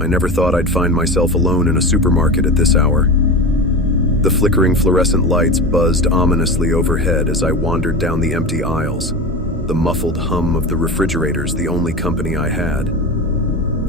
I never thought I'd find myself alone in a supermarket at this hour. The flickering fluorescent lights buzzed ominously overhead as I wandered down the empty aisles, the muffled hum of the refrigerators the only company I had.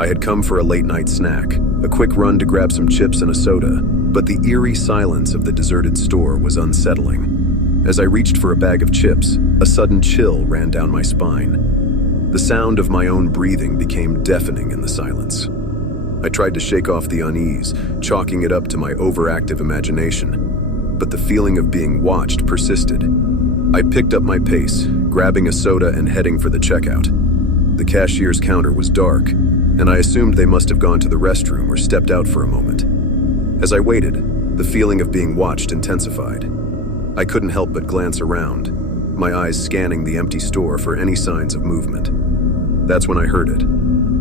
I had come for a late-night snack, a quick run to grab some chips and a soda, but the eerie silence of the deserted store was unsettling. As I reached for a bag of chips, a sudden chill ran down my spine. The sound of my own breathing became deafening in the silence. I tried to shake off the unease, chalking it up to my overactive imagination, but the feeling of being watched persisted. I picked up my pace, grabbing a soda and heading for the checkout. The cashier's counter was dark, and I assumed they must have gone to the restroom or stepped out for a moment. As I waited, the feeling of being watched intensified. I couldn't help but glance around, my eyes scanning the empty store for any signs of movement. That's when I heard it,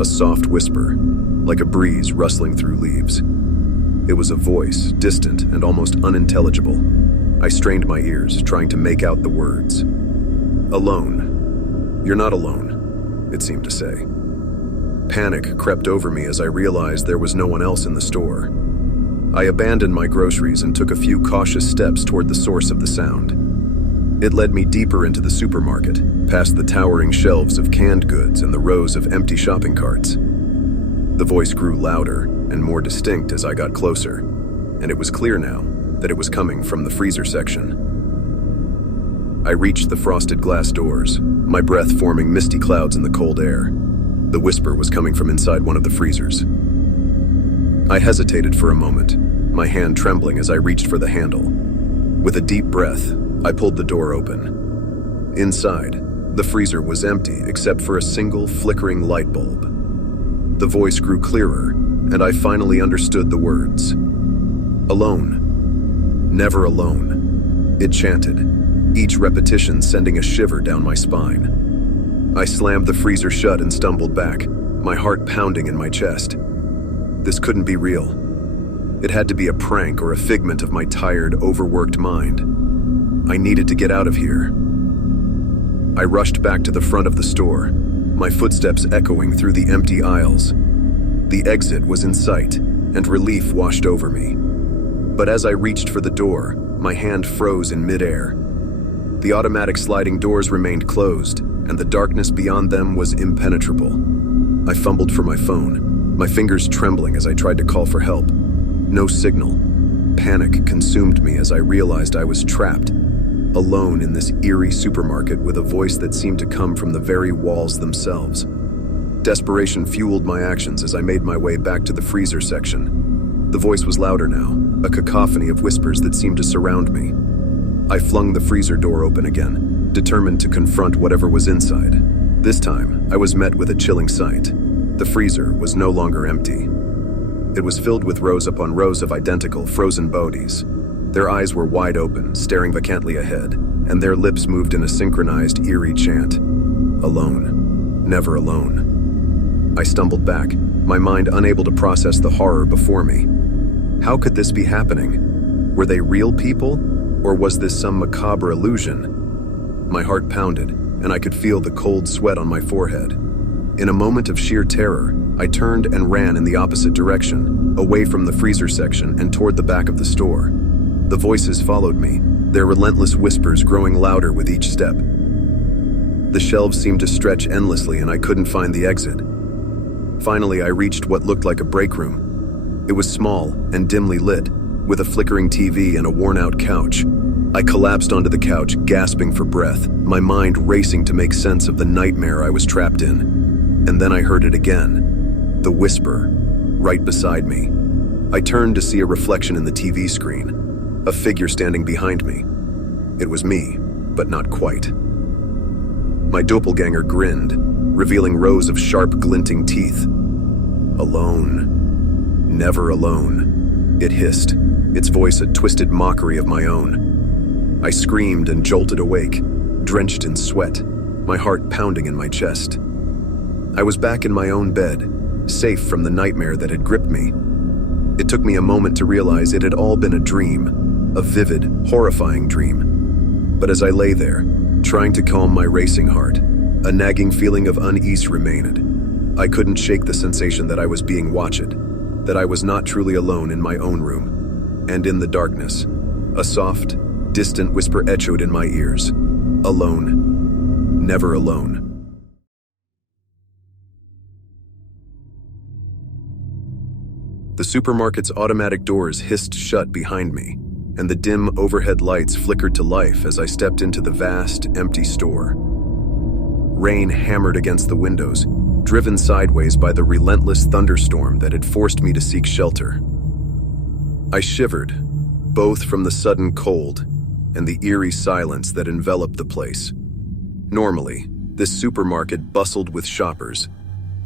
a soft whisper, like a breeze rustling through leaves. It was a voice, distant and almost unintelligible. I strained my ears, trying to make out the words. "Alone. You're not alone," it seemed to say. Panic crept over me as I realized there was no one else in the store. I abandoned my groceries and took a few cautious steps toward the source of the sound. It led me deeper into the supermarket, past the towering shelves of canned goods and the rows of empty shopping carts. The voice grew louder and more distinct as I got closer, and it was clear now that it was coming from the freezer section. I reached the frosted glass doors, my breath forming misty clouds in the cold air. The whisper was coming from inside one of the freezers. I hesitated for a moment, my hand trembling as I reached for the handle. With a deep breath, I pulled the door open. Inside, the freezer was empty except for a single flickering light bulb. The voice grew clearer, and I finally understood the words. "Alone. Never alone," it chanted, each repetition sending a shiver down my spine. I slammed the freezer shut and stumbled back, my heart pounding in my chest. This couldn't be real. It had to be a prank or a figment of my tired, overworked mind. I needed to get out of here. I rushed back to the front of the store, my footsteps echoing through the empty aisles. The exit was in sight, and relief washed over me. But as I reached for the door, my hand froze in midair. The automatic sliding doors remained closed, and the darkness beyond them was impenetrable. I fumbled for my phone, my fingers trembling as I tried to call for help. No signal. Panic consumed me as I realized I was trapped, alone in this eerie supermarket with a voice that seemed to come from the very walls themselves. Desperation fueled my actions as I made my way back to the freezer section. The voice was louder now, a cacophony of whispers that seemed to surround me. I flung the freezer door open again, determined to confront whatever was inside. This time, I was met with a chilling sight. The freezer was no longer empty. It was filled with rows upon rows of identical frozen bodies. Their eyes were wide open, staring vacantly ahead, and their lips moved in a synchronized, eerie chant. Alone. Never alone. I stumbled back, my mind unable to process the horror before me. How could this be happening? Were they real people, or was this some macabre illusion? My heart pounded, and I could feel the cold sweat on my forehead. In a moment of sheer terror, I turned and ran in the opposite direction, away from the freezer section and toward the back of the store. The voices followed me, their relentless whispers growing louder with each step. The shelves seemed to stretch endlessly and I couldn't find the exit. Finally, I reached what looked like a break room. It was small and dimly lit, with a flickering TV and a worn-out couch. I collapsed onto the couch, gasping for breath, my mind racing to make sense of the nightmare I was trapped in. And then I heard it again, the whisper, right beside me. I turned to see a reflection in the TV screen, a figure standing behind me. It was me, but not quite. My doppelganger grinned, revealing rows of sharp, glinting teeth. Alone. Never alone, it hissed, its voice a twisted mockery of my own. I screamed and jolted awake, drenched in sweat, my heart pounding in my chest. I was back in my own bed, safe from the nightmare that had gripped me. It took me a moment to realize it had all been a dream, a vivid, horrifying dream. But as I lay there, trying to calm my racing heart, a nagging feeling of unease remained. I couldn't shake the sensation that I was being watched, that I was not truly alone in my own room. And in the darkness, a soft, distant whisper echoed in my ears. Alone, never alone. The supermarket's automatic doors hissed shut behind me, and the dim overhead lights flickered to life as I stepped into the vast, empty store. Rain hammered against the windows, driven sideways by the relentless thunderstorm that had forced me to seek shelter. I shivered, both from the sudden cold and the eerie silence that enveloped the place. Normally, this supermarket bustled with shoppers,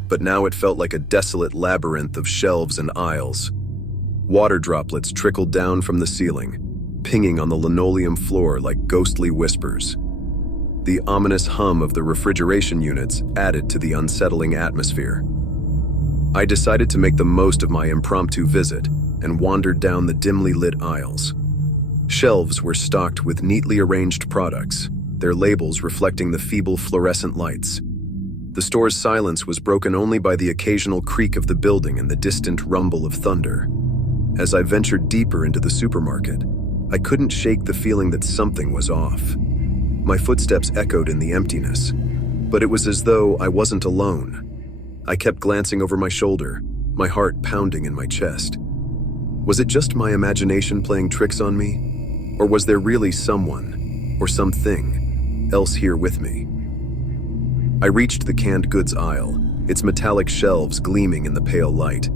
but now it felt like a desolate labyrinth of shelves and aisles. Water droplets trickled down from the ceiling, pinging on the linoleum floor like ghostly whispers. The ominous hum of the refrigeration units added to the unsettling atmosphere. I decided to make the most of my impromptu visit and wandered down the dimly lit aisles. Shelves were stocked with neatly arranged products, their labels reflecting the feeble fluorescent lights. The store's silence was broken only by the occasional creak of the building and the distant rumble of thunder. As I ventured deeper into the supermarket, I couldn't shake the feeling that something was off. My footsteps echoed in the emptiness, but it was as though I wasn't alone. I kept glancing over my shoulder, my heart pounding in my chest. Was it just my imagination playing tricks on me? Or was there really someone, or something, else here with me? I reached the canned goods aisle, its metallic shelves gleaming in the pale light.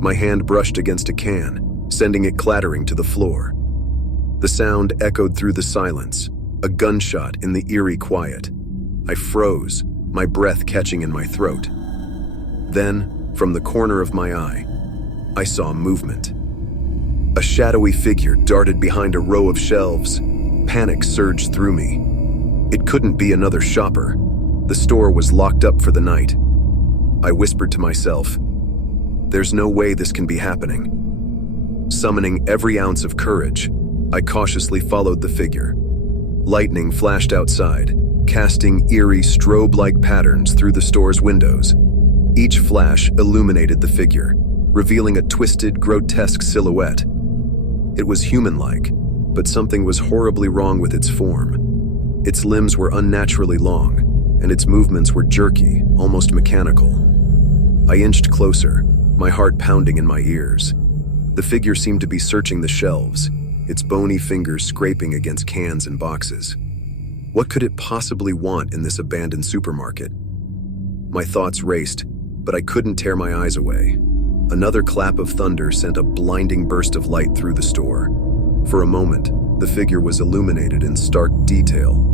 My hand brushed against a can, sending it clattering to the floor. The sound echoed through the silence, a gunshot in the eerie quiet. I froze, my breath catching in my throat. Then, from the corner of my eye, I saw movement. A shadowy figure darted behind a row of shelves. Panic surged through me. It couldn't be another shopper. The store was locked up for the night. I whispered to myself, "There's no way this can be happening." Summoning every ounce of courage, I cautiously followed the figure. Lightning flashed outside, casting eerie strobe-like patterns through the store's windows. Each flash illuminated the figure, revealing a twisted, grotesque silhouette. It was human-like, but something was horribly wrong with its form. Its limbs were unnaturally long, and its movements were jerky, almost mechanical. I inched closer, my heart pounding in my ears. The figure seemed to be searching the shelves, its bony fingers scraping against cans and boxes. What could it possibly want in this abandoned supermarket? My thoughts raced, but I couldn't tear my eyes away. Another clap of thunder sent a blinding burst of light through the store. For a moment, the figure was illuminated in stark detail.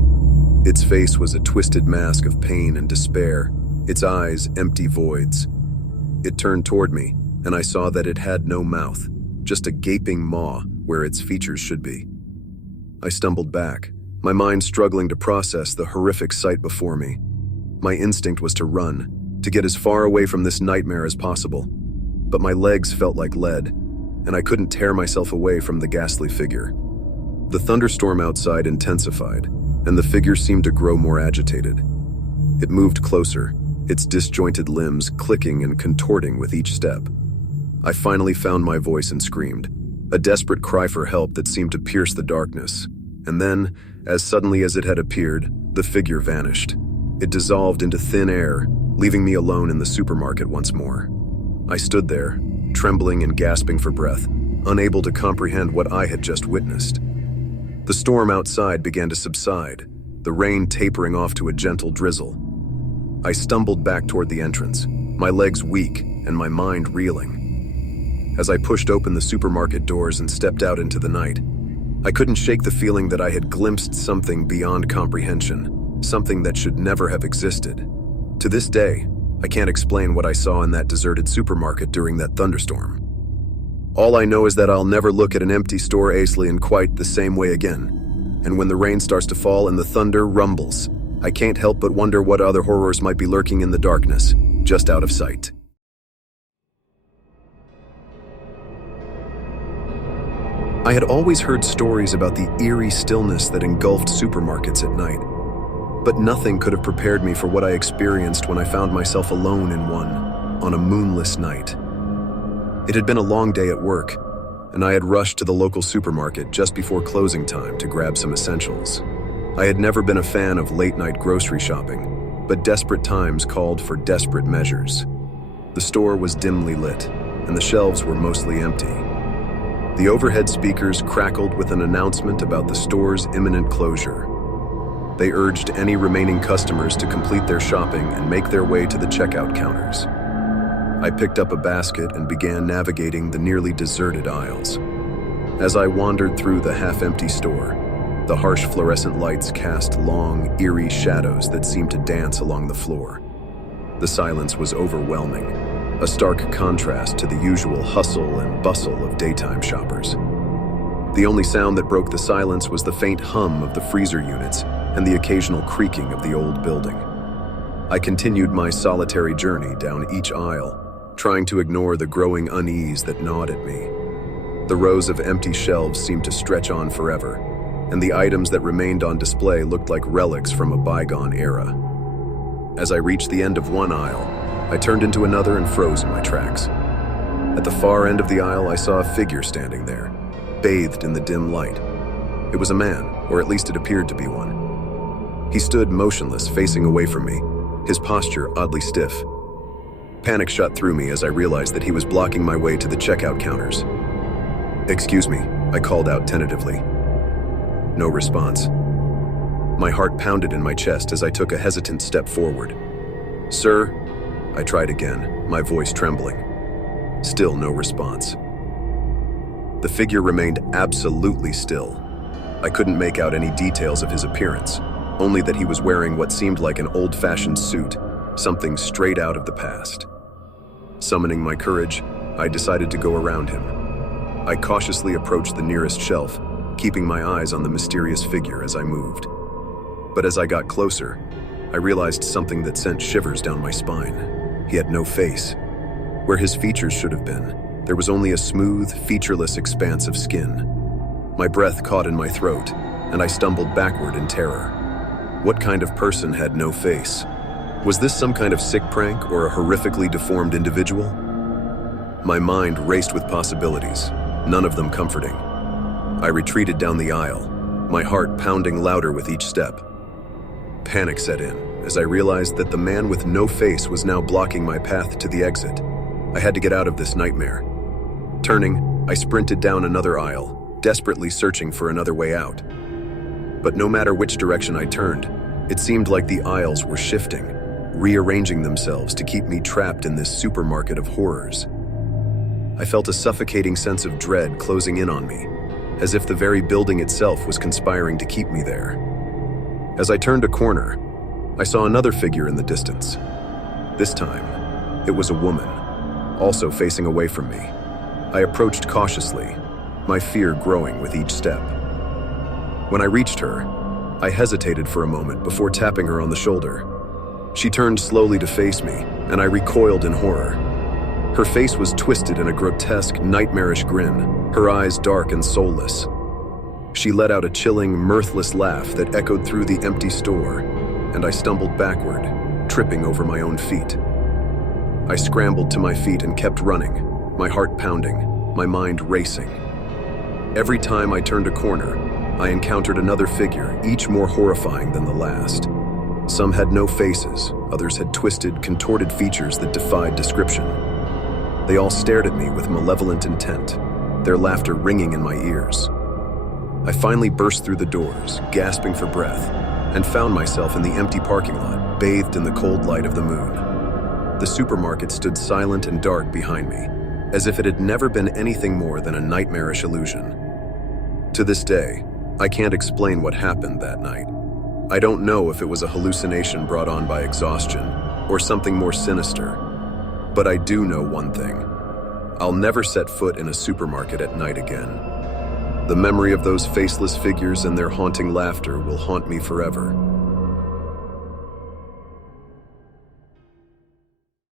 Its face was a twisted mask of pain and despair, its eyes empty voids. It turned toward me, and I saw that it had no mouth, just a gaping maw where its features should be. I stumbled back, my mind struggling to process the horrific sight before me. My instinct was to run, to get as far away from this nightmare as possible. But my legs felt like lead, and I couldn't tear myself away from the ghastly figure. The thunderstorm outside intensified, and the figure seemed to grow more agitated. It moved closer, its disjointed limbs clicking and contorting with each step. I finally found my voice and screamed, a desperate cry for help that seemed to pierce the darkness. And then, as suddenly as it had appeared, the figure vanished. It dissolved into thin air, leaving me alone in the supermarket once more. I stood there, trembling and gasping for breath, unable to comprehend what I had just witnessed. The storm outside began to subside, the rain tapering off to a gentle drizzle. I stumbled back toward the entrance, my legs weak and my mind reeling. As I pushed open the supermarket doors and stepped out into the night, I couldn't shake the feeling that I had glimpsed something beyond comprehension, something that should never have existed. To this day, I can't explain what I saw in that deserted supermarket during that thunderstorm. All I know is that I'll never look at an empty store Aisley in quite the same way again. And when the rain starts to fall and the thunder rumbles, I can't help but wonder what other horrors might be lurking in the darkness, just out of sight. I had always heard stories about the eerie stillness that engulfed supermarkets at night. But nothing could have prepared me for what I experienced when I found myself alone in one, on a moonless night. It had been a long day at work, and I had rushed to the local supermarket just before closing time to grab some essentials. I had never been a fan of late-night grocery shopping, but desperate times called for desperate measures. The store was dimly lit, and the shelves were mostly empty. The overhead speakers crackled with an announcement about the store's imminent closure. They urged any remaining customers to complete their shopping and make their way to the checkout counters. I picked up a basket and began navigating the nearly deserted aisles. As I wandered through the half-empty store, the harsh fluorescent lights cast long, eerie shadows that seemed to dance along the floor. The silence was overwhelming, a stark contrast to the usual hustle and bustle of daytime shoppers. The only sound that broke the silence was the faint hum of the freezer units and the occasional creaking of the old building. I continued my solitary journey down each aisle, trying to ignore the growing unease that gnawed at me. The rows of empty shelves seemed to stretch on forever, and the items that remained on display looked like relics from a bygone era. As I reached the end of one aisle, I turned into another and froze in my tracks. At the far end of the aisle, I saw a figure standing there, bathed in the dim light. It was a man, or at least it appeared to be one. He stood motionless, facing away from me, his posture oddly stiff. Panic shot through me as I realized that he was blocking my way to the checkout counters. "Excuse me," I called out tentatively. No response. My heart pounded in my chest as I took a hesitant step forward. "Sir," I tried again, my voice trembling. Still no response. The figure remained absolutely still. I couldn't make out any details of his appearance, only that he was wearing what seemed like an old-fashioned suit, something straight out of the past. Summoning my courage, I decided to go around him. I cautiously approached the nearest shelf, keeping my eyes on the mysterious figure as I moved. But as I got closer, I realized something that sent shivers down my spine. He had no face. Where his features should have been, there was only a smooth, featureless expanse of skin. My breath caught in my throat, and I stumbled backward in terror. What kind of person had no face? Was this some kind of sick prank or a horrifically deformed individual? My mind raced with possibilities, none of them comforting. I retreated down the aisle, my heart pounding louder with each step. Panic set in as I realized that the man with no face was now blocking my path to the exit. I had to get out of this nightmare. Turning, I sprinted down another aisle, desperately searching for another way out. But no matter which direction I turned, it seemed like the aisles were shifting, rearranging themselves to keep me trapped in this supermarket of horrors. I felt a suffocating sense of dread closing in on me, as if the very building itself was conspiring to keep me there. As I turned a corner, I saw another figure in the distance. This time, it was a woman, also facing away from me. I approached cautiously, my fear growing with each step. When I reached her, I hesitated for a moment before tapping her on the shoulder. She turned slowly to face me, and I recoiled in horror. Her face was twisted in a grotesque, nightmarish grin, her eyes dark and soulless. She let out a chilling, mirthless laugh that echoed through the empty store, and I stumbled backward, tripping over my own feet. I scrambled to my feet and kept running, my heart pounding, my mind racing. Every time I turned a corner, I encountered another figure, each more horrifying than the last. Some had no faces, others had twisted, contorted features that defied description. They all stared at me with malevolent intent, their laughter ringing in my ears. I finally burst through the doors, gasping for breath, and found myself in the empty parking lot, bathed in the cold light of the moon. The supermarket stood silent and dark behind me, as if it had never been anything more than a nightmarish illusion. To this day, I can't explain what happened that night. I don't know if it was a hallucination brought on by exhaustion or something more sinister, but I do know one thing. I'll never set foot in a supermarket at night again. The memory of those faceless figures and their haunting laughter will haunt me forever.